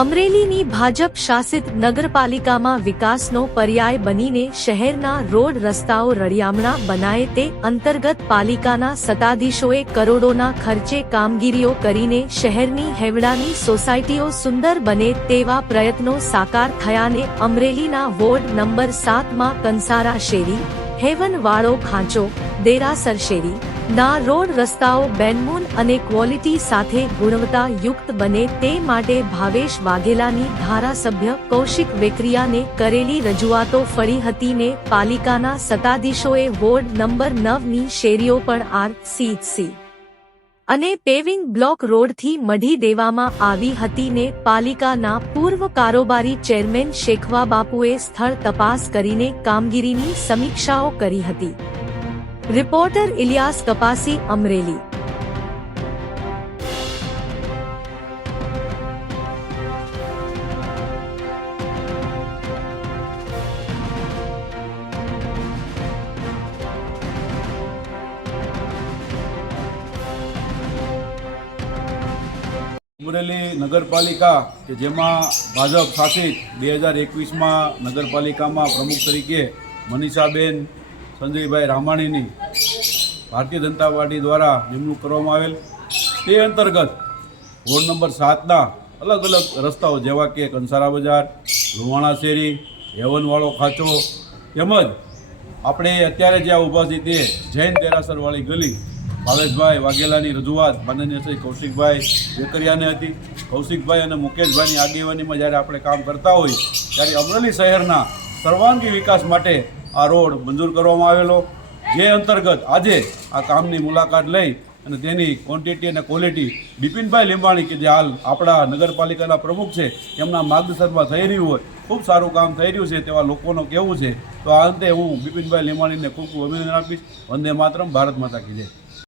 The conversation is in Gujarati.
અમરેલીની ભાજપ શાસિત નગરપાલિકામાં વિકાસનો પર્યાય બનીને શહેરના રોડ રસ્તાઓ રળિયામણા બનાય તે અંતર્ગત પાલિકાના સત્તાધીશોએ કરોડોના ખર્ચે કામગીરીઓ કરીને શહેરની હેવડાની સોસાયટીઓ સુંદર બને તેવા પ્રયત્નો સાકાર થયાને અમરેલીના વોર્ડ નંબર 7માં કંસારા શેરી, હેવનવાળો ખાંચો, દેરાસર શેરી ના રોડ રસ્તાઓ બેનમૂન અને ક્વોલિટી સાથે ગુણવત્તાયુક્ત બને તે માટે ભાવેશ વાઘેલાની ધારાસભ્ય કૌશિક વેકરિયાને કરેલી રજૂઆતો ફળી હતી ને પાલિકાના સત્તાધીશોએ વોર્ડ નંબર 9ની શેરીઓ પણ આરસીસી અને પેવિંગ બ્લોક રોડથી મઢી દેવામાં આવી હતી ને પાલિકાના પૂર્વ કારોબારી ચેરમેન શેખવા બાપુએ સ્થળ તપાસ કરીને કામગીરીની સમીક્ષાઓ કરી હતી। રિપોર્ટર ઇલિયાસ કપાસી, અમરેલી। અમરેલી નગરપાલિકા કે જેમાં ભાજપ શાસિત 2021માં નગરપાલિકામાં પ્રમુખ તરીકે મનીષાબેન સંજયભાઈ રામાણીની ભારતીય જનતા પાર્ટી દ્વારા નિમણૂક કરવામાં આવેલ તે અંતર્ગત વોર્ડ નંબર 7ના અલગ અલગ રસ્તાઓ જેવા કે કંસારા બજાર, લુવાણા શેરી, હેવનવાળો ખાંચો તેમજ આપણે અત્યારે જ્યાં ઊભા છીએ તે જૈન દેરાસરવાળી ગલી ભાવેશભાઈ વાઘેલાની રજૂઆત માનનીય શ્રી કૌશિકભાઈ વેકરિયાને હતી। કૌશિકભાઈ અને મુકેશભાઈની આગેવાનીમાં જ્યારે આપણે કામ કરતા હોઈએ ત્યારે અમરેલી શહેરના સર્વાંગી વિકાસ માટે આ રોડ મંજૂર કરવામાં આવેલો, જે અંતર્ગત આજે આ કામની મુલાકાત લઈ અને તેની ક્વોન્ટિટી અને ક્વોલિટી બિપિનભાઈ લીંબાણી કે જે હાલ આપણા નગરપાલિકાના પ્રમુખ છે એમના માર્ગદર્શનમાં થઈ રહ્યું હોય ખૂબ સારું કામ થઈ રહ્યું છે તેવા લોકોનું કહેવું છે। તો આ અંતે હું બિપિનભાઈ લીંબાણીને ખૂબ ખૂબ અભિનંદન આપીશ। વંદે માતરમ, ભારત માતા કી જય।